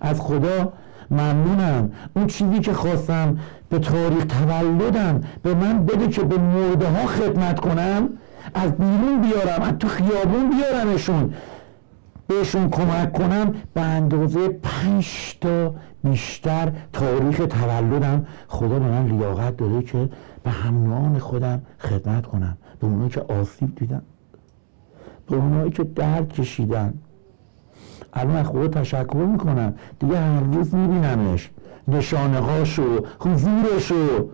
از خدا ممنونم. اون چیزی که خواستم به تاریخ تولدم به من بده که به مرده ها خدمت کنم، از بیرون بیارم، از تو خیابون بیارمشون، بهشون کمک کنم، به اندازه 5 تا بیشتر تاریخ تولدم خدا به من لیاقت داده که به هم خودم خدمت کنم، به اونایی که آسیب دیدن، به اونایی که درد کشیدن. الان از خدا تشکر میکنم، دیگه هر روز میبینمش، نشانه هاشو، حضورشو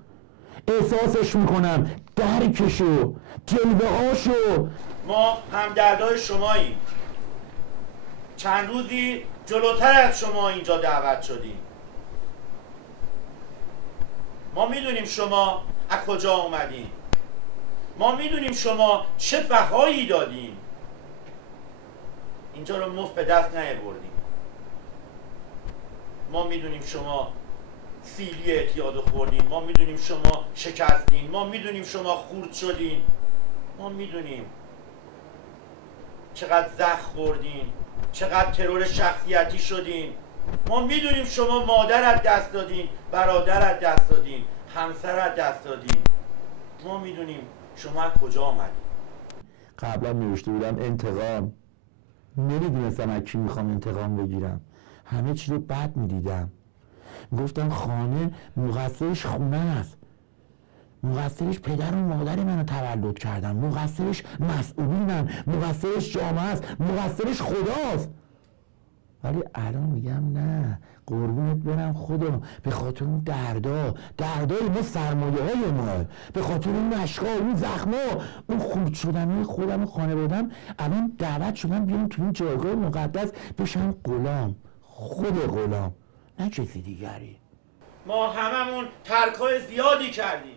احساسش میکنم، درکشو، جلوه هاشو. ما همدردای شماییم. چند روزی جلوتر از شما اینجا دعوت شدیم. ما میدونیم شما از کجا اومدین، ما میدونیم شما چه بهایی دادین. اینجا رو مفت به دست نیاوردیم. ما میدونیم شما سیلی اعتیاد خوردین، ما میدونیم شما شکستین، ما میدونیم شما خورد شدین، ما میدونیم چقدر زخم خوردین، چقدر ترور شخصیتی شدین. ما میدونیم شما مادر از دست دادین، برادر از دست دادین، همسر از دست دادین. ما میدونیم شما از کجا آمدین. قبلا نوشته بودم انتقام، نمیدونستم از کی میخوام انتقام بگیرم، همه چی رو بد میدیدم. گفتم خانه مقصرش خونه است، مقصرش پدر و مادر منو تولد کردن، مقصرش مسئولینن، مقصرش جامعه است، مقصرش خداست. ولی الان میگم نه، قربونت برم خدا، به خاطر اون دردای ما، سرمایه های ما، به خاطر اون اشکال، اون زخما، اون خورد شدنهای خودم و خانوادم، الان دعوت شدم بیام تو این جایگاه مقدس بشم غلام، خود غلام، نه کسی دیگری. ما هممون ترکای زیادی کردیم،